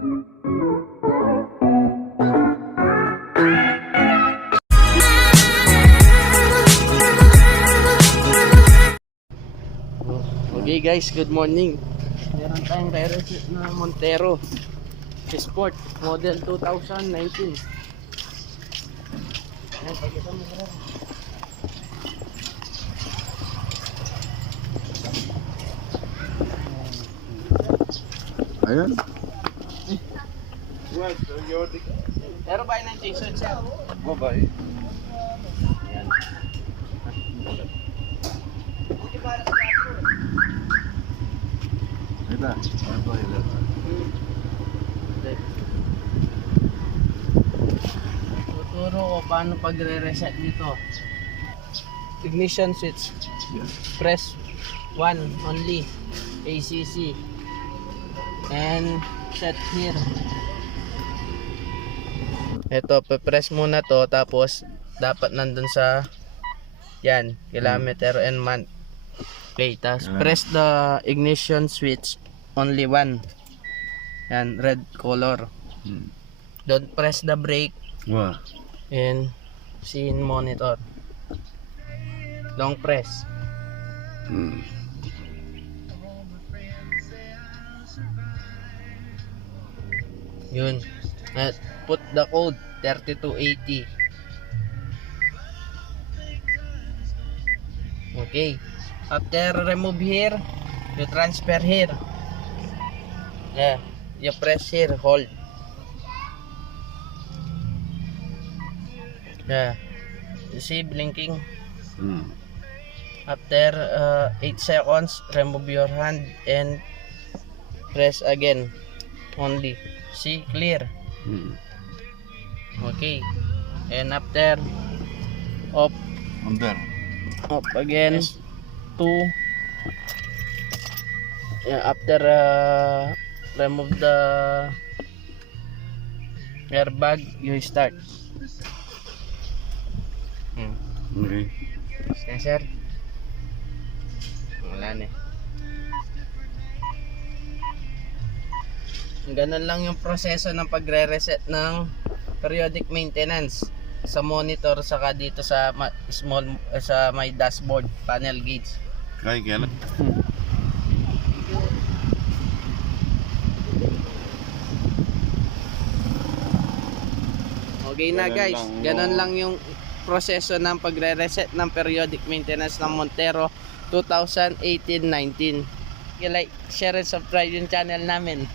Okay guys, good morning. Meron tayong re-reset na Montero Sport model 2019. Ayan, pagkita mo bro. Ayan. Pero ba ng t-shirt siya? Bye-bye. Ayan. Ila. Ano ila? Tuturo ko paano pagre-reset dito. Ignition switch. Yeah. Press 1 only. ACC. And set here. Ito, pe-press muna to, tapos dapat nandun sa yan, kilometer and month. Okay, tapos press the ignition switch only one. Yan, red color. Don't press the brake Wah. and see in monitor. Long press. Yun. At put the code 3280. Okay. After remove here, you transfer here. Yeah. You press here, hold. Yeah. You see blinking? After 8 seconds, remove your hand and press again. Only. See, clear. Okay. And after off Under. again. 2. Yeah, after remove the airbag, you start. Okay. Sir. Wala na eh. Ganun lang yung proseso ng pagre-reset ng periodic maintenance sa monitor saka dito sa small sa my dashboard panel gauge. Kaya kaya na. Okay na guys, ganun lang yung proseso ng pagre-reset ng periodic maintenance ng Montero 2018-19. Like, share and subscribe yung channel namin.